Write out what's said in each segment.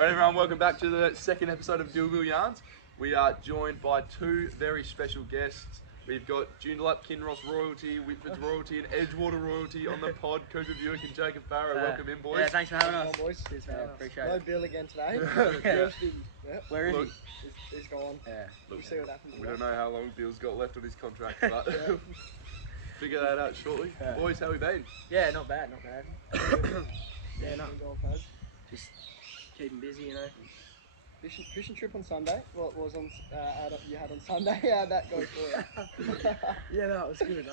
Alright everyone, welcome back to the second episode of Dyl Bill Yarns. We are joined by two very special guests. We've got Joondalup Kinross royalty, Whitford's royalty and Edgewater royalty on the pod. Cooper Bewick and Jacob Farrow, welcome in boys. Yeah, thanks for having us. Boys. Cheers, man. Appreciate No it. Bill again today. Where is Look, He's gone. Yeah. We'll see what happens. We don't know how long Bill's got left on his contract, but figure that out shortly. Yeah. Boys, how we been? Yeah, not bad, not bad. Yeah, nothing going, Faz. Just keeping busy, you know. Fishing trip on Sunday. What was on you had on Sunday? How'd that go for you? Yeah, no, it was good.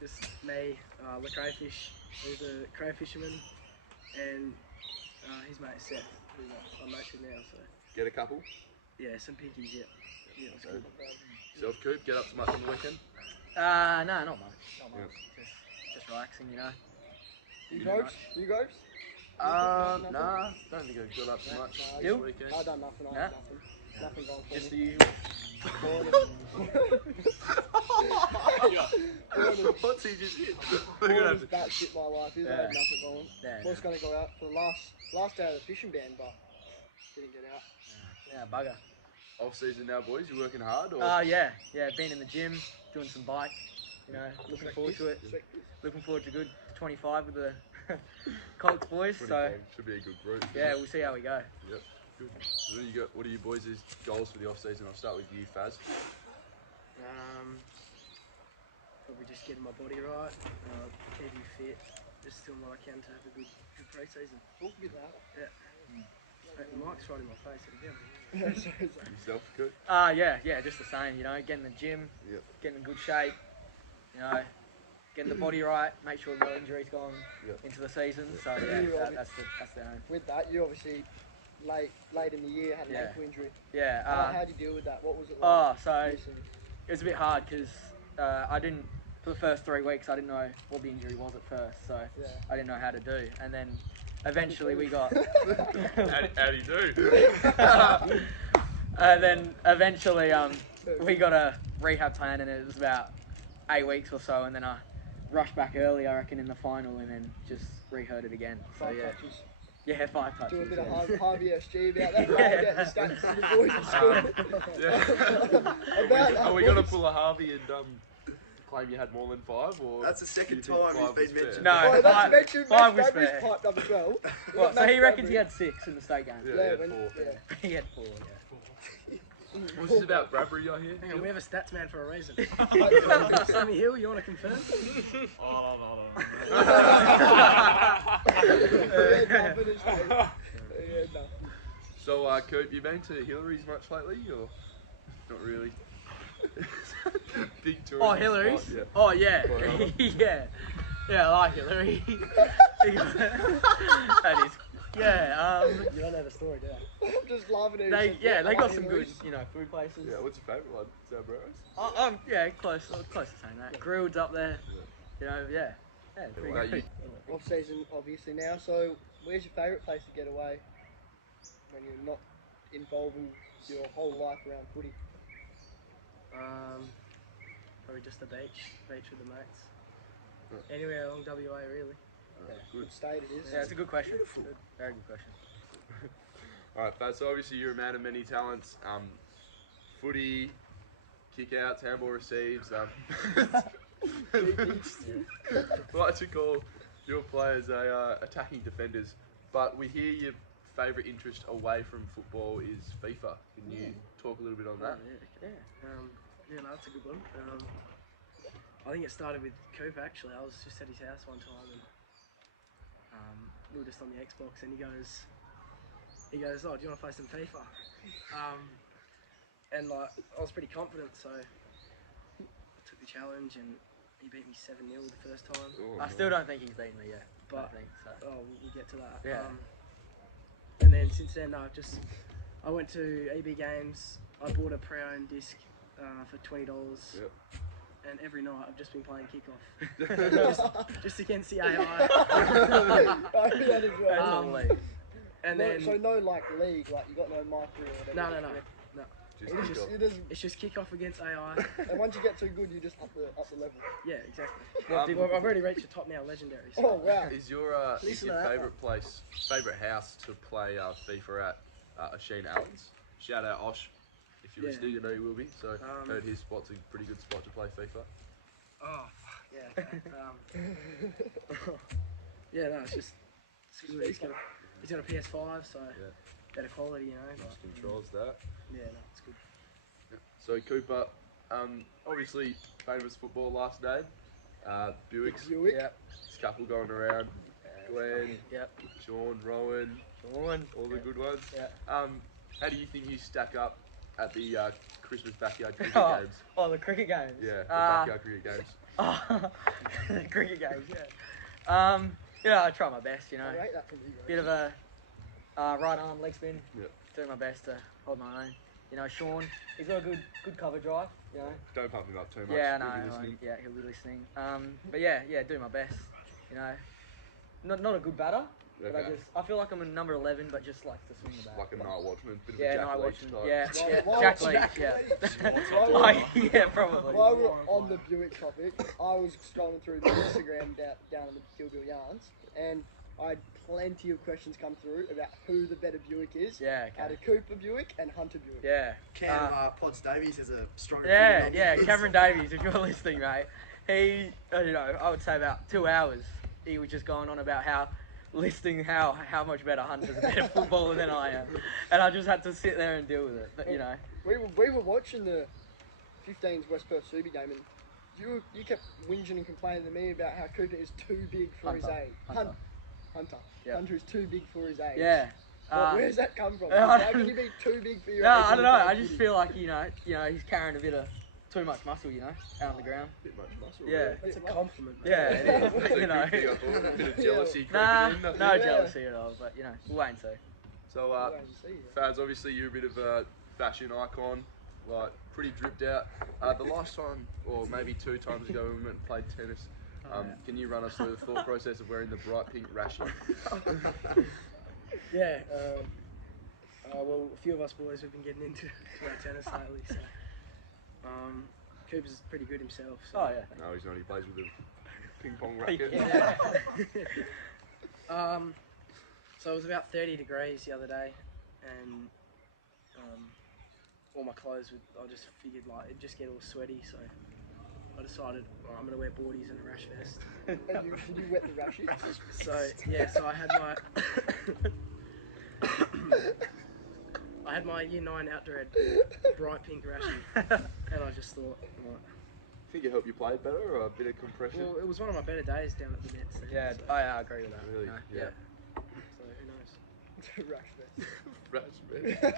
Just me, the crayfish. He's a cray fisherman, and his mate Seth, who I'm mates with now. So Get a couple? yeah, some pinkies. Yeah, it was good. Yourself, Coop, get up to much on the weekend? No, not much. Not much. Just relaxing, you know. You gopes? You gopes? Nah, don't think I've got up too much this You? weekend. I done nothing. Yeah? Nothing going for Just the me. usual. What's he just hit? Boredom is that shit my life. Is I Yeah. had nothing going. Yeah, Was going to go out for the last day of the fishing ban, but didn't get out. yeah, bugger. Off season now, boys. You working hard or? Yeah, been in the gym, doing some bike, you know, looking forward to it. Looking forward to good 25 with the Colts boys, so should be a good group. yeah, we'll see how we go. Yep. Good. What are you boys' goals for the off season? I'll start with you, Faz. Probably just getting my body right, keeping fit, just doing what I can to have a good pre-season. Talk a bit louder. Yeah. The mic's right in my face again. Sorry. Yourself, good. Yeah, just the same, you know, getting in the gym, Yep. getting in good shape, you know, getting the body right, make sure no injuries gone Yep. into the season. So that's the aim. With that, you obviously late in the year had an Yeah. ankle injury. Yeah. How'd you deal with that? What was it like? So it was a bit hard because I didn't, for the first 3 weeks, I didn't know what the injury was at first, so Yeah. I didn't know how to do. And then eventually we got, How do you do? and then eventually we got a rehab plan, and it was about 8 weeks or so, and then I rushed back early, I reckon, in the final, and then just re-hurt it again. So 5 yeah, touches. yeah, 5 touches. Do a bit yeah. of Harvey SG about that. Right? About the stats for the boys at school. Are we gonna pull a Harvey and claim you had more than 5, or That's the second do you think time he's 5 been was fair? mentioned. No, Oh, that's mentioned. five Matt was Bradbury's fair. piped up as well. What, so Matt he reckons Bradbury. he had 6 in the state game. Yeah, Yeah, yeah, when- 4. yeah. He had 4, yeah. What's this about Bradbury, I hear? Hang on, we have a stats man for a reason. Sammy Hill, you want to confirm? Yeah, confidence, mate. Yeah, no. So, Coop, you been to Hillary's much lately, or not really? Big tourism Oh, Hillary's? spot, yeah. Oh, yeah. Well, yeah, I like Hillary. That is, yeah, You don't know the story, do you? I'm just laughing at they yourself. got some good, you know, food places. Yeah, what's your favourite one? Sabros? Yeah, close to saying that. Grilled's up there. You know, yeah, pretty What about good. you? Off season, obviously now. So, where's your favourite place to get away when you're not involving your whole life around footy? Probably just the beach with the mates. Yeah. Anywhere along WA, really. Good. What state it is? Yeah, it's a good question. Very good question. Alright, Faz, so obviously you're a man of many talents. Footy, kick-outs, handball receives. I like to call your players attacking defenders, but we hear your favourite interest away from football is FIFA. Can you talk a little bit on that? Yeah, no, that's a good one. I think it started with Cooper actually. I was just at his house one time and we were just on the Xbox and he goes, oh, do you want to play some FIFA? And like, I was pretty confident, so I took the challenge and he beat me 7-0 the first time. Oh, I still don't think he's beaten me yet. But, I think so. we'll get to that. Yeah. And then since then, I went to EB Games. I bought a pre-owned disc for $20. Yep. And every night I've just been playing kickoff, just against the AI. I hear that as well. Unbelievable. And No, then so no like league, like you got no micro or whatever. no. Just You kick just, off. you just, It's just kick off against AI. and once you get too good, you just up the level. Yeah, exactly. Um, Well, I've already reached the top now, legendary. So. Oh wow! Is your Listen to that favourite house to play FIFA at Sheen Allen's? Shout out Osh, if you're Yeah. listening, you know you will be. So Um, heard his spot's a pretty good spot to play FIFA. Oh, fuck, yeah. Okay. Yeah, no, it's just good. He's got a PS5, so Yeah. better quality, you know. Nice But, controls that. yeah, no, it's good. So Cooper, obviously famous football last name, Buick's. Buick. Yep. There's a couple going around. Glenn, Yep. Sean, Rowan, Sean. all the good ones. Yeah. How do you think you stack up at the Christmas backyard cricket Oh, games? oh, the cricket games. Yeah, the backyard cricket games. Oh, the cricket games. Yeah. You know, I try my best. You know, I rate that from you. bit of a right arm leg spin. Yep. Doing my best to hold my own. You know, Sean, he's got a good cover drive. You know. Don't pump him up too much. Yeah, He'll no, be listening. yeah, he'll be listening. But yeah, do my best. You know, not a good batter, but Okay. I feel like I'm a number 11, but just likes to swing the bat. Like a night watchman, bit of Yeah, a Jack night Leach watchman. type. Yeah, Well, Jack well, Leach. Jack Yeah. Well, Oh, yeah, probably. While we're on the Buick topic, I was scrolling through the Instagram down in the Dyl Bill yarns, and I had plenty of questions come through about who the better Buick is. Yeah, Out okay. of Cooper Buick and Hunter Buick. Yeah. Pods Davies has a stronger Yeah, opinion on yeah, Buicks. Cameron Davies, if you're listening, mate. He, you know, I would say about 2 hours, he was just going on about listing how much better Hunter's a better footballer than I am. And I just had to sit there and deal with it, but, you know. We were watching the 15s West Perth Super game, and you kept whinging and complaining to me about how Cooper is too big for his Hunter. age. Hunter. Yeah. Hunter is too big for his age. Yeah. Where's that come from? I Why don't- can you be too big for your No, age? I and don't know. play I just footy? feel like, you know, he's carrying a bit of too much muscle, you know, out on the ground. Bit much muscle. Yeah. It's a compliment, mate. Yeah, it is, That's a you know. good thing, I thought. A bit of Yeah. jealousy Nah, creeping in. no Yeah. jealousy at all, but, you know, we'll wait and see. So, Wait and see, yeah. Faz, obviously you're a bit of a fashion icon, like pretty dripped out. The last time, or maybe 2 times ago, when we went and played tennis. Can you run us through the thought process of wearing the bright pink rashi? Yeah, well, a few of us boys have been getting into our tennis lately, so Cooper's pretty good himself. So. Oh, yeah. No, he's not. He plays with a ping pong racket. Yeah. So it was about 30 degrees the other day, and all my clothes I just figured like it'd just get all sweaty, so I decided I'm gonna wear boardies and a rash vest. And did you wet the rashes? So yeah, so I had my year 9 outdoor ed bright pink rashy, and I just thought, right. Think it helped you play better, or a bit of compression? Well, it was one of my better days down at the nets. Then, Yeah, so, I agree with that. Really? No, Yeah. so who knows? Rash vest. Rash, man.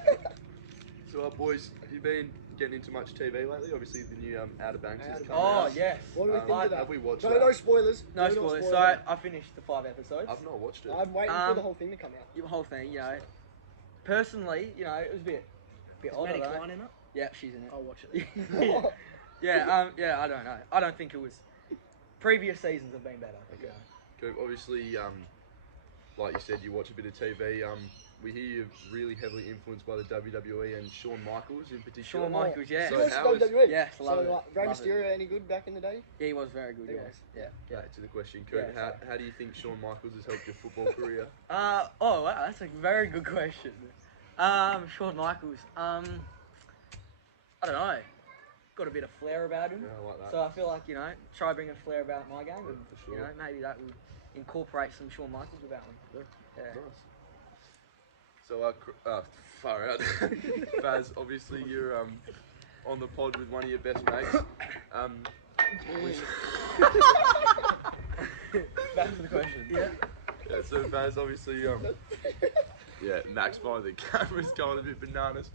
So, boys, have you been getting into much TV lately? Obviously, the new Outer Banks has come Oh, out. yes. What do we think of that? Have we watched No, that? no spoilers. No Do not spoilers. spoil So it. I finished the 5 episodes. I've not watched it. I'm waiting for the whole thing to come out. The whole thing, you know. Personally, you know, it was a bit Is odd. Maddie I don't know. Klein in it? Yeah, she's in it. I'll watch it. Yeah, I don't know. I don't think it was. Previous seasons have been better. Okay. Good. Obviously, like you said, you watch a bit of TV. We hear you're really heavily influenced by the WWE and Shawn Michaels in particular. Shawn Michaels, yeah. So Yes, how is- WWE. Yes, love so, it. like, Rey Love it. Mysterio any good back in the day? Yeah, he was very good. He Yeah, was. yeah. Back to the question, Kurt. Yeah, How do you think Shawn Michaels has helped your football career? Oh wow, that's a very good question. Shawn Michaels. I don't know. Got a bit of flair about him. Yeah, I like that. So I feel like, you know, try bring a flair about my game, Yeah, and for sure. you know, maybe that would incorporate some Shawn Michaels about him. Yeah. Nice. So, far out. Faz, obviously you're on the pod with one of your best mates. Back to the question. Yeah. Yeah, so Faz, obviously, yeah, Max by the camera's going a bit bananas.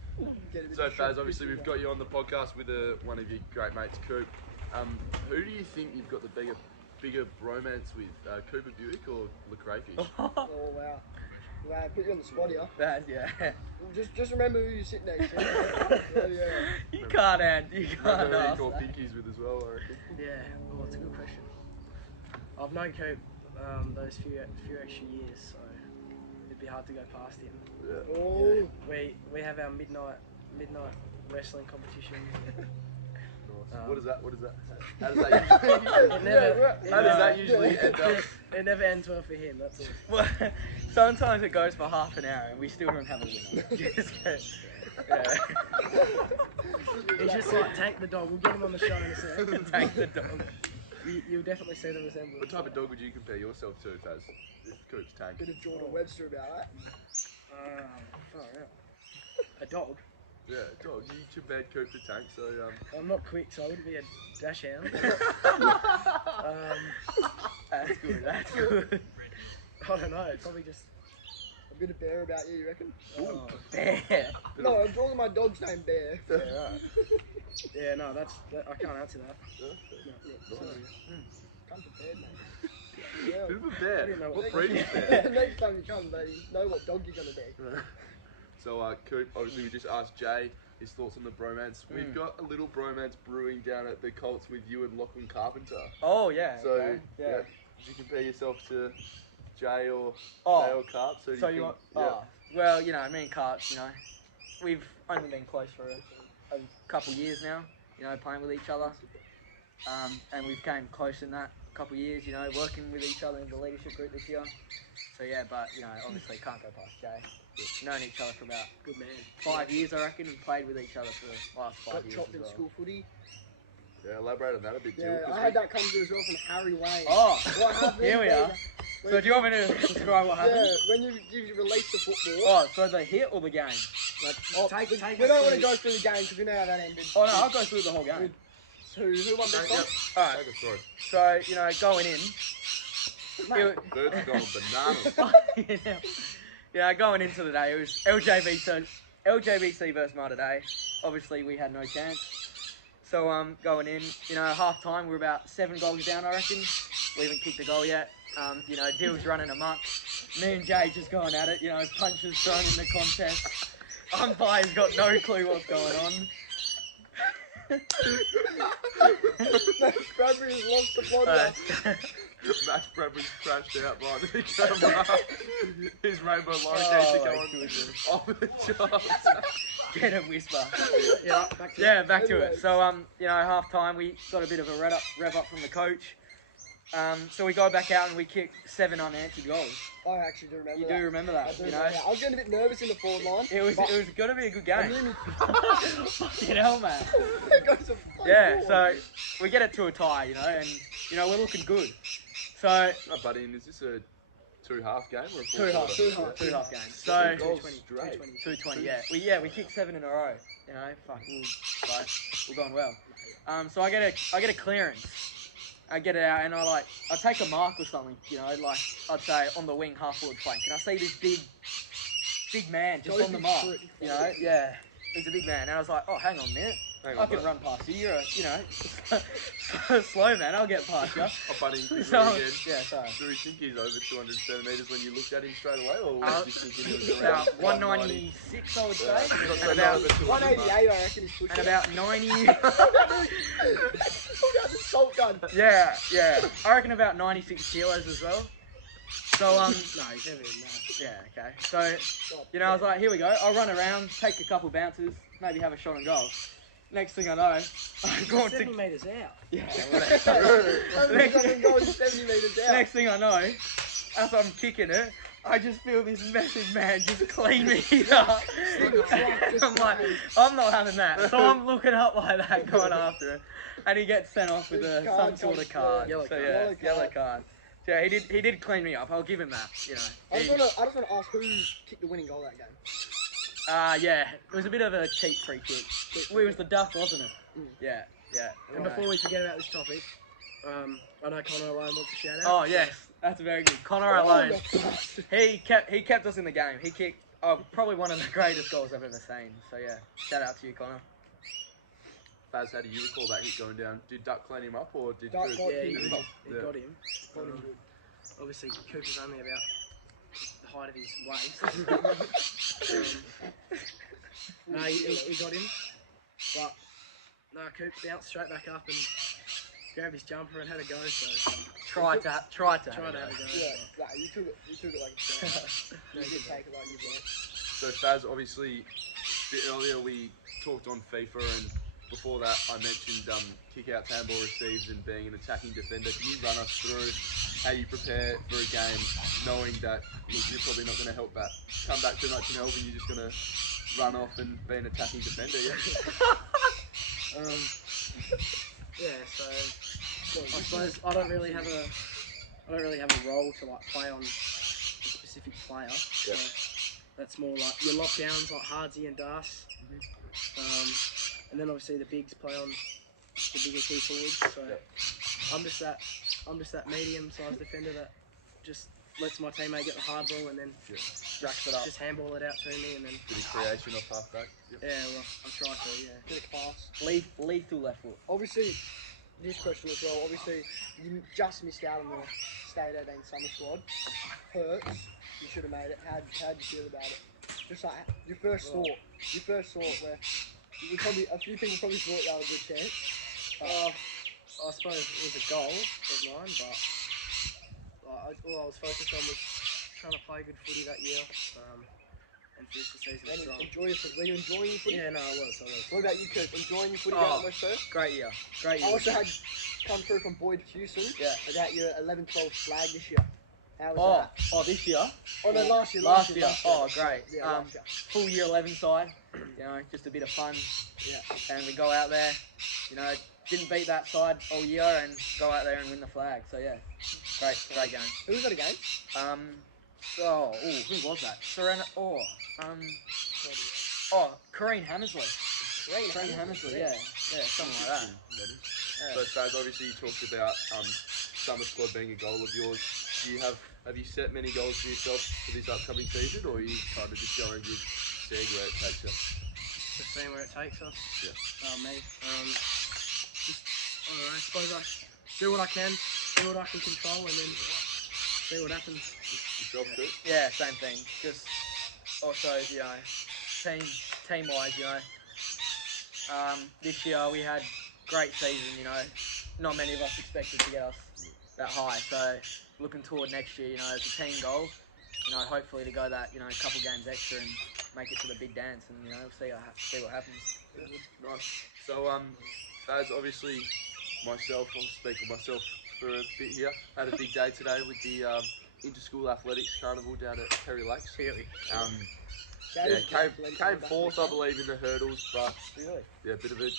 Get a bit So of Faz, shock obviously this we've got you on the podcast with one of your great mates, Coop. Who do you think you've got the bigger bromance with, Cooper Buick or Lecrae? Oh wow. Wow, put you on the spot here. Yeah. Just remember who you sit next to. Yeah. You can't you Remember can't who you ask called that. pinkies with as well, I reckon. Yeah, well, it's a good question. I've known Coop those few extra years, so it'd be hard to go past him. Yeah. Oh, We have our midnight midnight wrestling competition. What is that? How does that usually end up? It never ends well for him. That's all. Well, sometimes it goes for half an hour and we still don't have a winner. Yeah. He's just like, take the dog. We'll get him on the show in a second. Take the dog. You'll definitely see the resemblance. What type of dog would you compare yourself to, Taz? If Coop's tank. Bit of Jordan Webster about that. Far out. A dog. Yeah, dog. You compared Coop to tank, so I'm not quick, so I wouldn't be a dash hound. That's good. That's good. I don't know. Probably just. A bit of Bear about you, you reckon? Oh, Bear. No, I'm talking my dog's name Bear. yeah, right. Yeah, no, that, I can't answer that. No, sorry. Come prepared, mate. Yeah. Bit of a bear. I didn't know What what breed is bear? Next time you come, buddy, know what dog you're gonna be. So, Coop, obviously we just asked Jay his thoughts on the bromance. We've got a little bromance brewing down at the Colts with you and Lachlan Carpenter. Oh yeah. So, okay. Yeah. Did you compare yourself to Jay or Oh. Jay or Carp? So, do So you you think, want? Oh, well, you know, me and Carts, you know, we've only been close for a couple years now. You know, playing with each other, and we've came close in that couple years. You know, working with each other in the leadership group this year. So yeah, but you know, obviously can't go past Jay. We've known each other for about Good man. 5 years, I reckon, and played with each other for the last 5 Got years chopped as in well. school footy. Yeah, elaborate on that a bit, Dyl. Yeah, 'cause I had that come through as well from Harry Wayne. Oh, What happened? here we are. So do you want me to describe what happened? Yeah, when you release the football. Oh, so the hit or the game? Oh, Take we us don't want to through. go through the game because we know how that ended. Oh no, I'll go through the whole game. Who won this one? Alright, Take a story. so, you know, going in, Birds are going bananas. yeah, going into the day, it was LJBC versus Mar today. Obviously, we had no chance. So, going in, you know, half time, we're about 7 goals down, I reckon. We haven't kicked a goal yet. You know, Dill's running amok. Me and Jay just going at it, you know, punches thrown in the contest. Umpire's got no clue what's going on. Bradbury has lost the plot. Max Bradbury's crashed out behind the camera. His rainbow lowercase are going off the charts. Get a whisper. Yeah, back to Back to it. So, you know, half time, we got a bit of a rev up from the coach. So we go back out and we kick 7 unanswered goals. I actually do remember You that. do remember I that, do you know? remember that. I was getting a bit nervous in the forward line. It was going to be a good game. It Fucking hell, man. goes to Yeah, forward. so we get it to a tie, you know, and, you know, we're looking good. So, No, buddy, is this a 2-half game or a two half games. So, 7 goals straight. 220, yeah. We kicked 7 in a row. You know, fuck, we're going well. So I get a clearance. I get it out and I take a mark or something, you know, like I'd say on the wing half forward flank, and I see this big man just on the mark, you know, yeah, he's a big man, and I was like, oh, hang on a minute. I can run past you. You're a, you know, slow man. I'll get past you. Oh, buddy, quickly So, again. yeah, sorry. Do we think he's over 200 centimetres when you looked at him straight away, or was you thinking he was around About 196, I would say, Yeah, and so about over 200 mark. 188, I reckon he's pushing. and about 90. Pulled out the salt gun. Yeah. I reckon about 96 kilos as well. So No, he's heavier than that. yeah, okay. So you know, I was like, here we go. I'll run around, take a couple bounces, maybe have a shot on goal. Next thing I know, I'm going 70 to. metres out. Yeah, whatever. Going 70 metres out. Next thing I know, as I'm kicking it, I just feel this massive man just clean me up. I'm like, I'm not having that. So I'm looking up like that, going after it, and he gets sent off with some sort of card. Yellow So card. yeah, yellow card. So yeah, he did clean me up. I'll give him that. You know. I just want to ask who kicked the winning goal that game. Yeah, it was a bit of a cheap free kick. It was the duck, wasn't it? Yeah. And before we forget about this topic, I know Connor alone wants to shout out. Oh yes, that's very good. Connor alone. He kept us in the game. He kicked probably one of the greatest goals I've ever seen. So yeah, shout out to you, Connor. Faz, how do you recall that hit going down? Did Duck clean him up, or did Duck Coop- got Yeah, he him. got him. Obviously, Cooper's only about the height of his waist. No, he got him. But, no, Coop bounced straight back up and grabbed his jumper and had a go. So, Try to have tried a to have a go. Yeah, nah, you took it like a champ. You did take it like you did. So Faz, obviously, a bit earlier we talked on FIFA, and before that I mentioned kick out, handball receives, and being an attacking defender. Can you run us through how you prepare for a game, knowing that look, you're probably not going to help that come back too much in help, and you're just going to run off and be an attacking defender? Yeah. Yeah, so I suppose I don't really have a role to like play on a specific player. Yeah. So that's more like your lockdowns like Hardsy and Das. And then obviously the bigs play on the bigger key forwards. So I'm just that medium-sized defender that just lets my teammate get the hard ball and then Racks it up. just handball it out to me and then. Bit of creation off halfback. Yep. Yeah, well, I try to. Yeah. Bit of class. Lethal left foot. Obviously, this question as well. Obviously, you just missed out on the State 18 summer squad. Hurts. You should have made it. How'd you feel about it? Just like your first thought where a few people probably thought that was a good chance. I suppose it was a goal of mine, but all I was focused on was trying to play good footy that year and finish the season strong. Were you enjoying your footy? Yeah, no, I was. What about you, Coop? Enjoying your footy down at West Perth? Great year. I also had come through from Boyd Hewson about your 11-12 flag this year. How was that? Oh, this year? Oh, no, last year. Last year. Oh, great. Yeah, last year. Full year 11 side. You know, just a bit of fun. Yeah. And we go out there. You know, didn't beat that side all year and go out there and win the flag. So yeah, great game. Who was that again? Who was that? Serena. Corrine Hammersley. Corrine Hammersley. Yeah, something like that. So Faz, obviously you talked about summer squad being a goal of yours. Have you set many goals for yourself for this upcoming season, or are you kind of just going with seeing where it takes us? Just seeing where it takes us. Yeah. Me. Just I don't know. I suppose I do what I can, do what I can control, and then see what happens. Yourself too? Yeah, same thing. Just also, you know, team wise, you know. This year we had great season, you know. Not many of us expected to get us that high. So looking toward next year, you know, as a team goal, you know, hopefully to go that, you know, a couple games extra and make it to the big dance, and you know, see what happens. Yeah, nice. So Faz, obviously myself, I'll speak for myself for a bit here. Had a big day today with the inter-school athletics carnival down at Perry Lakes. Really? Came fourth, I believe, in the hurdles, but Really? yeah, bit of a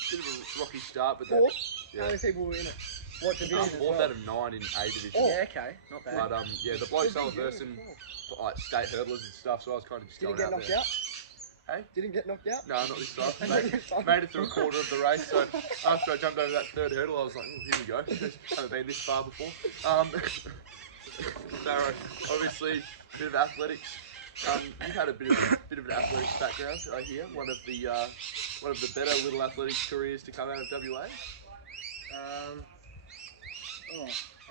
rocky start. But Fourth? yeah, How many people were in it? What division as fourth well? out of 9 in A division. Yeah, okay, not bad. But yeah, the blokes they were versing like state hurdlers and stuff, so I was kind of just Didn't going get out knocked there. out? Hey? Didn't get knocked out? No, not this time. Made it through a quarter of the race. So after I jumped over that third hurdle, I was like, oh, here we go. Haven't been this far before. Farrow, obviously, a bit of athletics. You've had a bit of an athletics background, I hear. One of the better little athletics careers to come out of WA.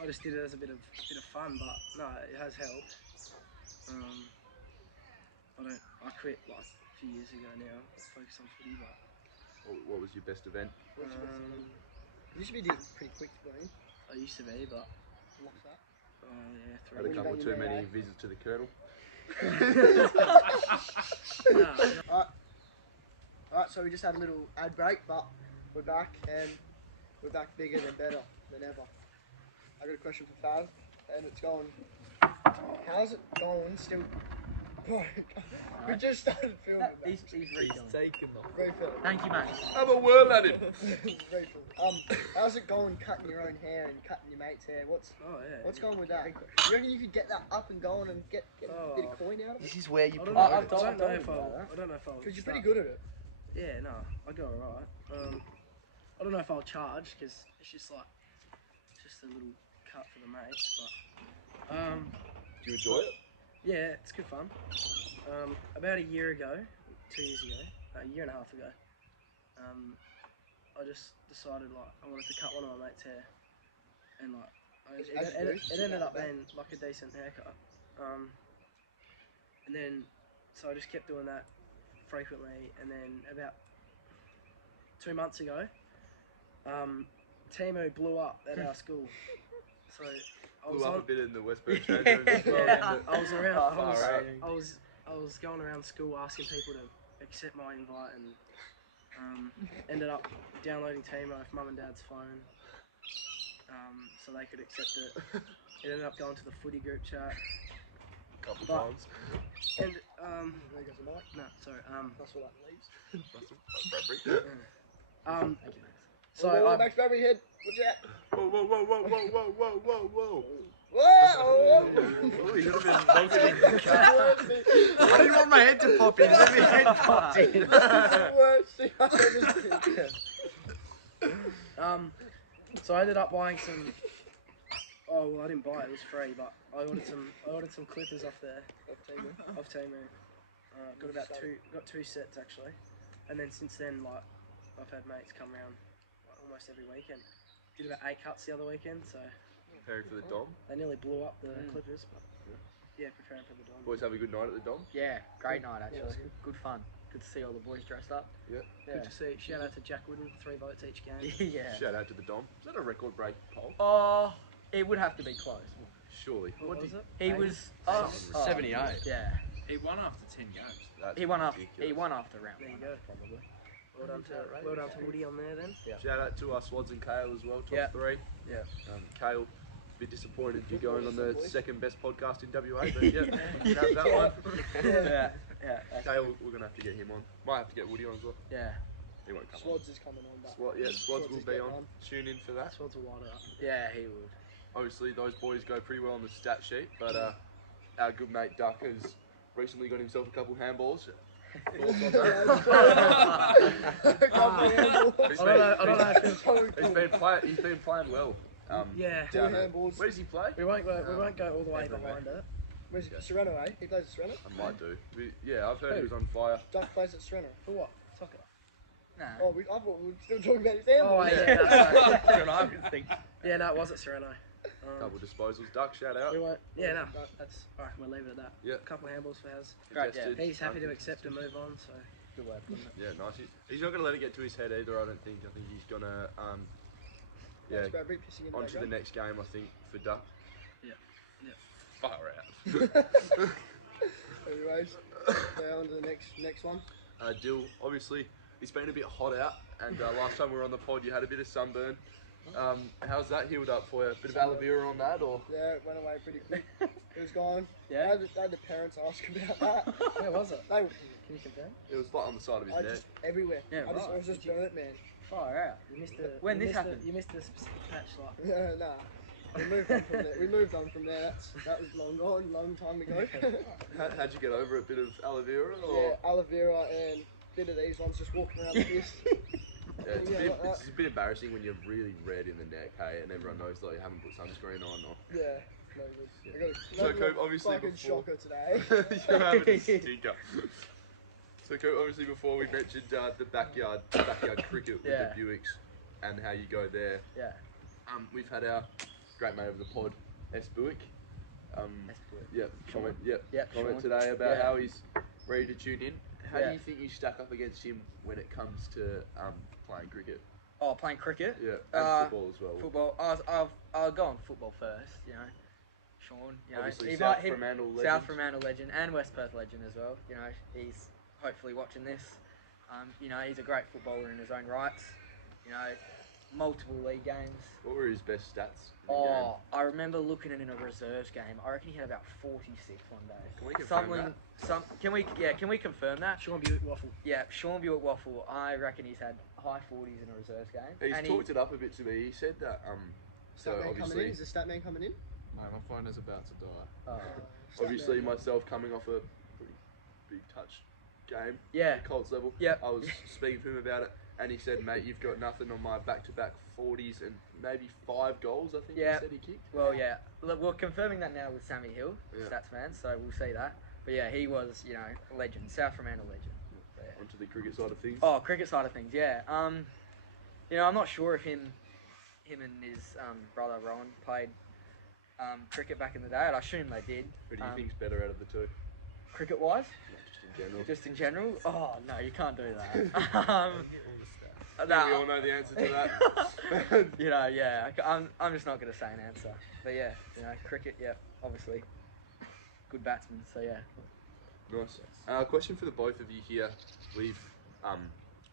I just did it as a bit of fun, but no, it has helped. I quit like a few years ago now. Focus on footy, but. What was your best event? You used to be pretty quick to go in. I used to be, but. Lost that. Oh yeah, Had a couple too many visits to the Colonel. Alright, so we just had a little ad break, but we're back, and we're back bigger and better than ever. I got a question for Faz, and it's going, how's it going still? We just started filming. He's refilling. Refill. Thank you, mate. Have a word at him. Refill. How's it going cutting your own hair and cutting your mate's hair? What's going with that? You reckon you could get that up and going and get a bit of coin out of it? This is where you I put don't know. I've I don't know told if him I'll. about that. I don't know if I'll. Because you're pretty good at it. Yeah, no, I go alright. I don't know if I'll charge because it's just a little cut for the mates, but Do you enjoy it? yeah, it's good fun. About a year ago, 2 years ago, a year and a half ago, I just decided like I wanted to cut one of my mates' hair, and like it ended up being like a decent haircut. And then so I just kept doing that frequently, and then about 2 months ago, Timu blew up at our school. So I was Blew up on, a bit in the West Perth showroom as well. yeah, I was around. Far out. I was going around school asking people to accept my invite and Ended up downloading Teemo off mum and dad's phone, so they could accept it. It ended up going to the footy group chat. Couple But- times. And There goes the mic. no, sorry. That's what that leaves. So Whoa, Max Bradbury head. What's that? Whoa, whoa, whoa, whoa, whoa, whoa, whoa, whoa, whoa. Whoa! Oh, you should have been bumping. I didn't want my head to pop in. Let me head popped in. Worst thing I've ever seen. So I ended up buying some. Oh well, I didn't buy it; it was free. But I ordered some clippers off there, off Temu. Got two sets actually, and then since then, like, I've had mates come around like, almost every weekend. Did about 8 cuts the other weekend, so Preparing for the Dom. they nearly blew up the clippers. But yeah, preparing for the Dom. Boys have a good night at the Dom. Yeah, great night actually. Yeah, it was Good fun. Good to see all the boys dressed up. Yeah. Good to see. Shout out to Jack Wooden, 3 votes each game. Yeah. Shout out to the Dom. Is that a record break poll? Oh, it would have to be close. Surely. What was it? He was 78. Yeah. He won after 10 games. That's He won after round There you one, go. probably. Well done to Woody on there then. Shout out to our Swads and Kale as well, top Yeah. 3. Yeah. Kale, a bit disappointed you going on the second best podcast in WA, but yeah, you can have that one. Yeah. Yeah. Kale, we're going to have to get him on. Might have to get Woody on as well. Yeah. He won't come Swads is coming on, but on. Swads will is be getting on. Tune in for that. That's what's a lot up. Yeah, he would. Obviously, those boys go pretty well on the stat sheet, but our good mate Duck has recently got himself a couple handballs. Thoughts on that? I don't know if He's been playing well. Yeah. Down there. handballs. Where does he play? we won't go all the way everywhere. behind it. Where's Sereno, eh? He plays at Sereno? I might do. Yeah, I've heard he was on fire. Duck plays at Sereno. For what? Soccer. Nah. Oh, I thought we were still talking about his handballs. Oh yeah, that's right. That's what I was thinking. Yeah, no, it was at Sereno. Couple disposals. Duck, shout out. We won't. Yeah, no, that's all right. We'll leave it at that. Yeah. A couple of handballs for Haz. Great, Contested. He's happy to accept and move on. So Good word, wasn't it? Yeah, nice. He's not going to let it get to his head either, I don't think. I think he's going to, Max Bradbury pissing in the on to the background. next game, I think, for Duck. Yeah. Far out. Anyways, so on to the next one. Dyl, obviously, it's been a bit hot out, and last time we were on the pod, you had a bit of sunburn. How's that healed up for you? A bit of aloe vera on that, or? Yeah, it went away pretty quick. It was gone. Yeah? I had the parents ask about that. where was it? They, Can you confirm? It was like on the side of his I neck. just everywhere. Yeah, I right. was just burnt, man. Far out. You missed the. When you this missed happened? You missed the specific patch, like. Nah. We moved on from there. We moved on from there. That was long gone, long time ago. How'd you get over it? A bit of aloe vera, or? Yeah, aloe vera and a bit of these ones just walking around like this. Yeah, it's, Yeah, a bit, like that. it's a bit embarrassing when you're really red in the neck, hey, and everyone knows that you haven't put sunscreen on. Or... Yeah, no good. I So, got Coop, obviously fucking before- shocker today. You're having a stinker. So, Coop, obviously before we mentioned the backyard cricket with Yeah. the Buicks and how you go there, Yeah. we've had our great mate of the pod, Buick. Yep, comment. Yep, comment Sean. today about Yeah. how he's ready to tune in. How Yeah. do you think you stack up against him when it comes to playing cricket? Oh, playing cricket? Yeah, and football as well. Football. I'll go on football first, you know. Sean, you know. Obviously, he South might- he- Fremantle legend. South Fremantle legend and West Perth legend as well. You know, he's hopefully watching this. You know, he's a great footballer in his own rights. You know, multiple league games. What were his best stats? In the Oh, I remember looking at it in a reserves game. I reckon he had about 46 one day. Can we confirm Can we confirm that? Sean Buick waffle. Yeah, Sean Buick Waffle. I reckon he's had high 40s in a reserves game. game? He's And talked it up a bit to me. He said that so Statman coming in? obviously, Is the Statman coming in? My phone is about to die. obviously Statman. myself coming off a pretty big touch game, Yeah. Colts level. Yep. I was speaking to him about it, and he said, "Mate, you've got nothing on my back-to-back 40s and maybe 5 goals." I think Yeah. he said he kicked. Well, yeah. Look, we're confirming that now with Sammy Hill, Yeah. stats man, so we'll see that. But yeah, he was, you know, a legend, South Fremantle legend. But, yeah. Onto the cricket side of things. Oh, cricket side of things, yeah. You know, I'm not sure if him and his brother Rowan played cricket back in the day. I assume they did. Who do you think's better out of the two? Cricket-wise, Just in general. just in general. Oh no, you can't do that. We no, all know the answer to that. you know, yeah. I'm just not going to say an answer. But yeah, you know, cricket, yeah, obviously, good batsman. So yeah. Nice. Question for the both of you here. We've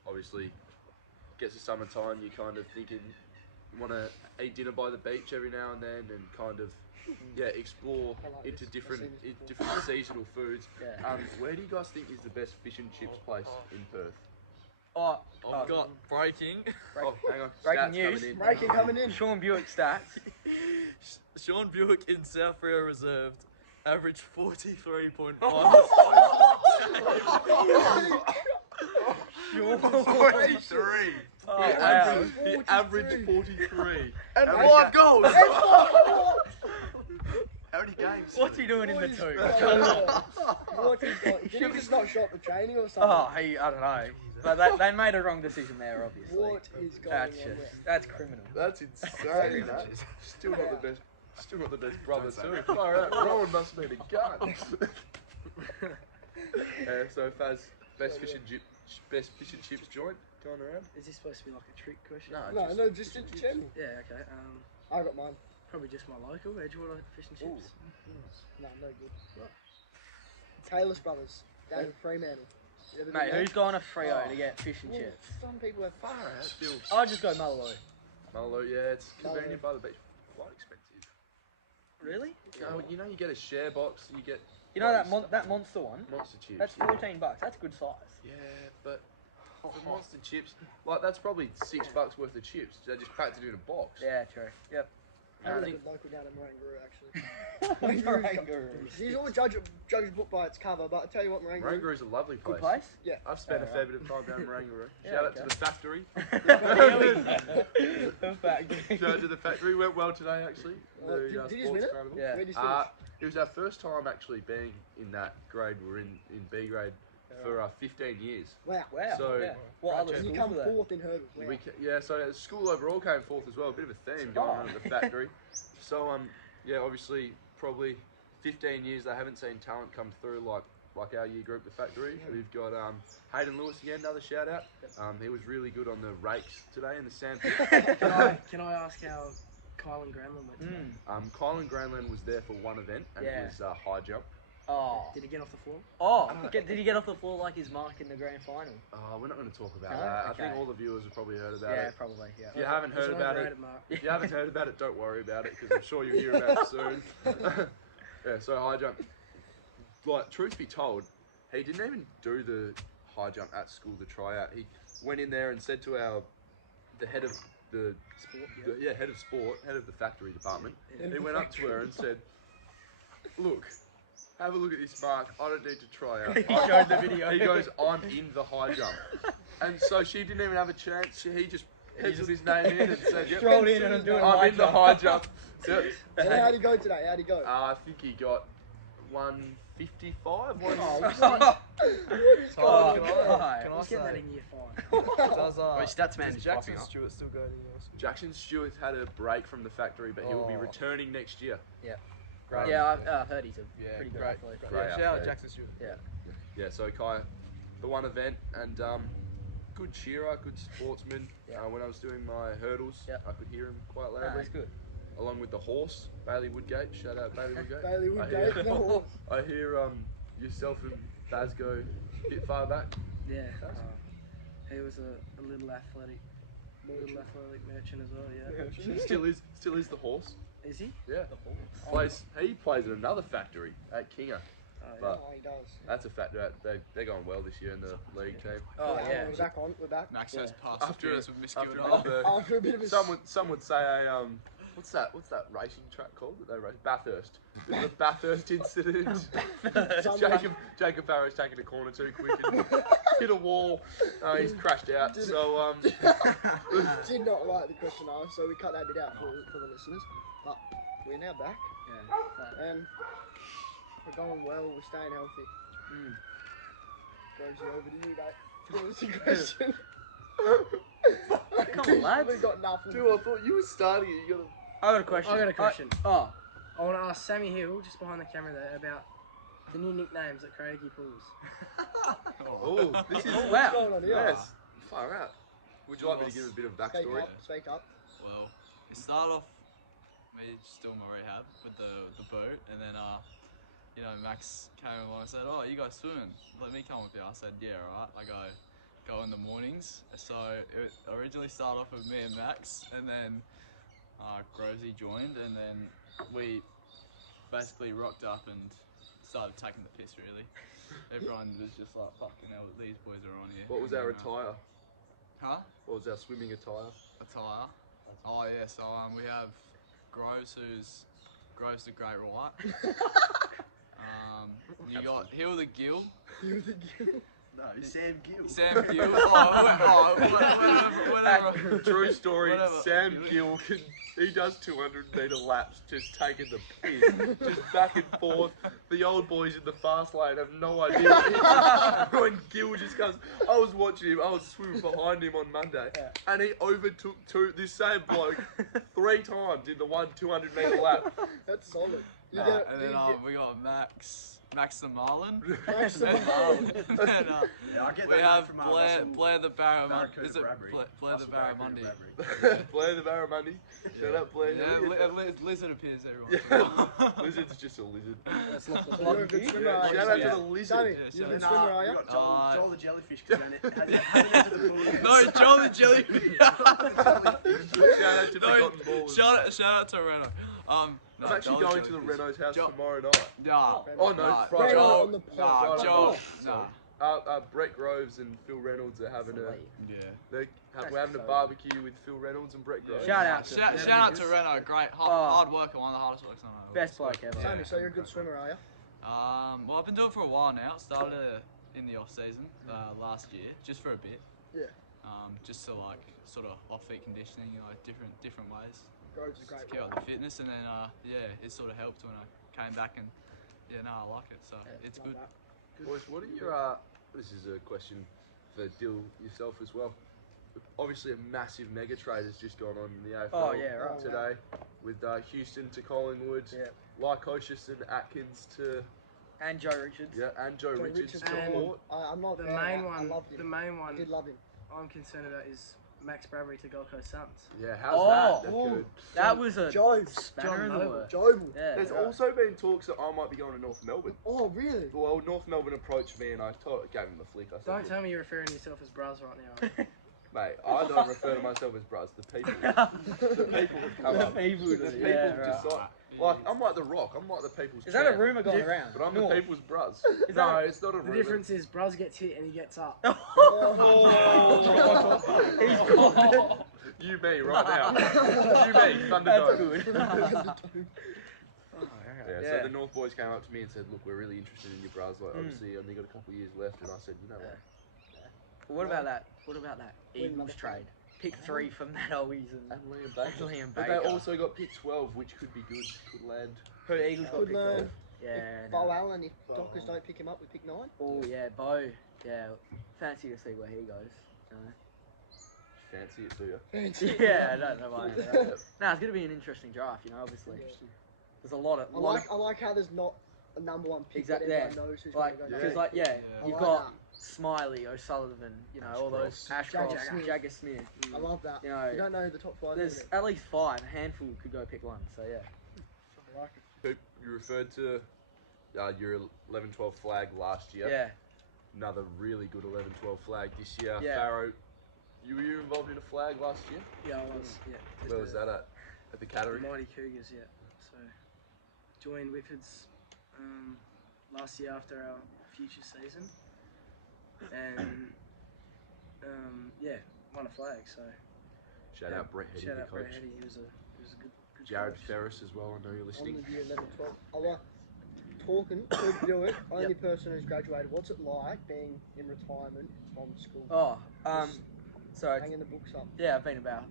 obviously, gets the summertime, you kind of thinking, want to eat dinner by the beach every now and then, and kind of, explore I like into this. I've different seen this different seasonal foods. Yeah. Where do you guys think is the best fish and chips place in Perth? Oh, I've got breaking. Oh, hang on. Breaking Stats news. coming in. Breaking coming in. Sean Buick stats. Sean Buick in South Farrow reserved averaged 43.5. Sean 43. Oh, He wow. averaged, he averaged 43. And How many 5 goals! How many games? What's he doing in the two? What is going? Did he just not show up for training or something? Oh, I don't know. But they made a wrong decision there, obviously. What is going That's on just, there? that's criminal. That's insane. That. Still not the best. Still not the best brother too. Far out. Rowan must have been a gun. So Faz, best fish and chips joint going around. Is this supposed to be like a trick question? No, just in general. Yeah, okay. I got mine. Probably just my local Edgewater fish and chips. No good. Taylor's brothers down in Fremantle. You ever been Mate, there? who's going to Freo to get fish and Well, chips? some people have Far out. Still. I'll just go Mullaloe. Mallow, yeah, it's convenient by the beach. Quite expensive. Really? You know, you get a share box. You get. You know that monster one? Monster chips. That's yeah. $14. That's good size. Yeah, but for monster chips, like that's probably $6 worth of chips. They just packed it in a box. Yeah, true. Yep. I I think think local down in Marangaroo actually. Marangaroo. He's always judge a book by its cover, but I tell you what, Marangaroo. Marangaroo's a lovely place. Good place? Yeah. I've spent a Alright. fair bit of time down in Marangaroo. Yeah, Shout out okay. to the factory. The factory. Shout out to the factory. Went well today actually. Did you win it? Carnival. Yeah. Where did you finish? It was our first time actually being in that grade. We're in B grade for 15 years. Wow. Wow. So- yeah. What other And you schools come were there? fourth in hurdles. Wow. So the school overall came fourth as well. A bit of a theme going on at the factory. So obviously probably 15 years they haven't seen talent come through like our year group, the factory. We've got Hayden Lewis again, another shout out. He was really good on the rakes today in the sand pit. Can I ask how Kylan Granlund went today? Kylan Granlund was there for one event and Yeah. it was high jump. Oh. Did he get off the floor? Oh. Did he get off the floor like his mark in the grand final? We're not going to talk about No? that. I Okay. think all the viewers have probably heard about Yeah, it. probably. Yeah. If you haven't heard It's about it, overrated, Mark. if you haven't heard about it, don't worry about it because I'm sure you'll hear about it soon. Yeah, so high jump. Like, truth be told, he didn't even do the high jump at school to try out. He went in there and said to the head of the Sport, head of the factory department. He went up to her and said, "Look, have a look at this mark. I don't need to try out." He showed the video. He goes, "I'm in the high jump," and so she didn't even have a chance. He just penciled his name in and said, "Yep, Strolled in and doing I'm high in the jump. high jump." Yep. So how'd he go today? How'd he go? I think he got 155. Oh, Can God. I He's getting that say, in year 5. does, Wait, stats man does is Jackson popping up. Stewart still go to your school? Jackson Stewart had a break from the factory, but he will be Oh. returning next year. Great. Yeah, I've heard he's a Yeah, pretty good great. athlete. Great Yeah, shout out athlete. Jackson Stewart. Yeah, so Kai, the one event and good cheerer, good sportsman. Yeah. When I was doing my hurdles, Yeah. I could hear him quite No, loudly. he's good. Along with the horse, Bailey Woodgate. Shout out Bailey Woodgate. Bailey Woodgate, the horse. I hear yourself and Baz go a bit far back. Yeah. He was a little athletic merchant as well, yeah. Still is the horse. Is he? Yeah. He plays at another factory at Kinga. Oh, yeah. But Oh, he does. that's a factory. They're going well this year in the league team. Oh, yeah. We're back on. We're back. Max Yeah. has passed After- appearance with Miss after a Gilda. bit of After a bit of a some would say a what's that racing track called that they race? Bathurst. The Bathurst incident. Jacob Farrow's taking a corner too quick and hit a wall. He's crashed out. So did not like the question asked, so we cut that bit out for the listeners. But we're now back, Yeah. and we're going well. We're staying healthy. Rosie, over to you, mate. What was the question? Come on, lads. We got nothing. dude, I thought you were starting it. You gotta. I got a question. I got a question. Oh. I want to ask Sammy Hill, just behind the camera there, about the new nicknames that Craigie pulls. Oh, this is Oh, wow. What's going on here? yes. Far out. Would you like me to give a bit of Speak backstory? up. Speak up. Well, it started off me just doing my rehab with the boat, and then Max came along and said, "Oh, you guys swimming? Let me come with you." I said, "Yeah, alright." I go go in the mornings. So it originally started off with me and Max, and then Grosy joined, and then we basically rocked up and started taking the piss, really. Everyone was just like, fucking hell, these boys are on here. What was our attire? Huh? What was our swimming attire? Attire? Oh yeah, so we have Groves, who's Groves the Great White. You got Hill the Gill. No, Sam Gill. Sam Gill. Whatever. True story. Whatever. Sam Gill he does 200-metre laps, just taking the piss, just back and forth. The old boys in the fast lane have no idea what he's doing. When Gill just comes, I was watching him. I was swimming behind him on Monday, and he overtook this same bloke 3 times in the one 200-metre lap. That's solid. And then we got Max the Marlin. Max the Marlin. And then I get we that have from Blair the Barramundi. Barracuda Is it Bradbury. Blair the Barramundi? Blair the Barramundi. Shut up, Blair. Yeah, Lizard appears everyone. Lizard's just a lizard. That's not the You're a good swimmer, are you? Shout out to the lizard. Sammy, Yeah, you're a good shout swimmer, are We you? got Joel the jellyfish because hadn't entered the pool yet. No, Joel the Jellyfish. Shout out to No, Forgotten Ballers. shout out to Reno. No, I'm actually Joel going to the Jellyfish. Renault's house Jo- tomorrow night. Nah. Oh no, Nah, Friday. Joel- on the pod. Nah, Friday. Joel. Oh, Nah. Brett Groves and Phil Reynolds are having Yeah. we're having a barbecue with Phil Reynolds and Brett Groves. Shout out. Shout out to Reno, great hard worker, one of the hardest workers I know. Best bloke ever. Sammy, so you're a good swimmer, are you? Well, I've been doing it for a while now. Started in the off season last year, just for a bit. Yeah. Just to like sort of off-feet conditioning, different ways. Groves is To great. keep up the fitness, and then it sort of helped when I came back, and I like it. So it's Love good. that. Boys, what are your this is a question for Dyl yourself as well. Obviously, a massive mega trade has just gone on in the AFL Oh, yeah, right. today with Houston to Collingwood, Yeah. Lycosius and Atkins to And Joe Richards. and Joe Richards to And Port. I'm not The a fan of main that. I one, love him. the main one Did love him. I'm concerned about is Max Bradbury to Gold Coast Suns. Yeah, how's Oh, that? That's good. That was a Joe. spanner in the Noble. works. Joe. Yeah. There's also been talks that I might be going to North Melbourne. Oh, really? Well, North Melbourne approached me and I gave him a flick. I said, Don't "Look, tell me you're referring to yourself as Braz right now. mate, I don't refer to myself as Bruz. The people have come The up. people The do, people yeah, right. decide. Like, I'm like the Rock. I'm like the people's Is that a champ. rumour going around? But I'm North. the people's Bruz. Is No, that it's not a The rumour. difference is Braz gets hit and he gets up. He's gone. You me right now. You me, That's Thunderdome. good. Yeah, so the North boys came up to me and said, look, we're really interested in your Bruz. Like, obviously, only got a couple of years left. And I said, you know what? What about that? What about that Eagles trade? Pick 3 from that Owies and And Liam Baker. Liam But Baker. they also got pick 12, which could be good. Could land. Who the Eagles got Could pick learn. 12? Yeah. Bo No. Allen, if Dockers don't pick him up with pick 9. Oh yeah, Bo. Yeah. Fancy to see where he goes. Fancy it, do you? Yeah, I don't know why. No, it's gonna be an interesting draft. Obviously. There's a lot of. I like how there's not a number 1 pick Exactly, that everyone yeah. knows who's Like, going to go. because like yeah, I you've like got that. Smiley, O'Sullivan, all those Jagger Ashcroft, Smith. Jagger Smith. I love that. You know, You don't know the top 5. There's at least 5. A handful could go pick 1. So yeah. I like it. You referred to your 11-12 flag last year. Yeah. Another really good 11-12 flag this year. Yeah. Farrow, were you involved in a flag last year? Yeah, I was. Yeah. Where was that at? At the The Cattery? Mighty Cougars, yeah. So, joined Whippards last year after our future season. And, won a flag, so. Shout out Brett Heady, Shout the out Brett coach. Heady, he was a good Jared coach. Ferris as well, I know you're On listening. the year 11, 12. I like talking to Buick, only person who's graduated. What's it like being in retirement from school? Oh, so Hanging the books up. yeah, I've been about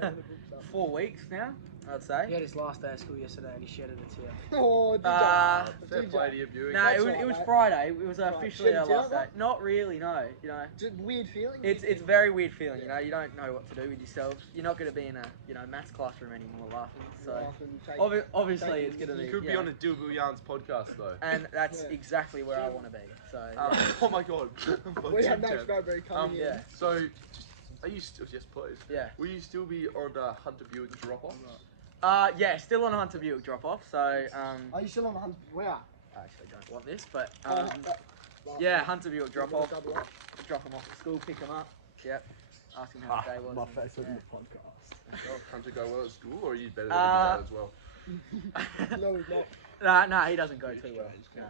Hanging the books up. 4 weeks now, I'd He say. had his last day of school yesterday and he shedded a tear. Oh, did Fair did play to you, Buick. No, That's it right, was mate. Friday. It was Right. officially Shed our a tear, last day. like? Not really, no. It's a weird feeling. It's very weird feeling. You don't know what to do with yourself. You're not going to be in a maths classroom anymore laughing. So obviously it's going to be. You could be on a Dyl Bill Yarns podcast though. And that's Yeah. exactly where I want to be. So Oh my god. We have Max Bradbury coming in. yeah, So, are you still, yes please, yeah. will you still be on Hunter Buick drop-off? Yeah, still on Hunter Buick drop off. So Are you still on the hunt? Where? I actually don't want this, but Well, yeah, Hunter Buick drop off. double up. drop him off at school, pick him up. Yep. Ask him how the day was. My and- face on yeah. the podcast. Hunter go well at school, or are you better than him at that as well? No, he's not. No, he doesn't go too well. No.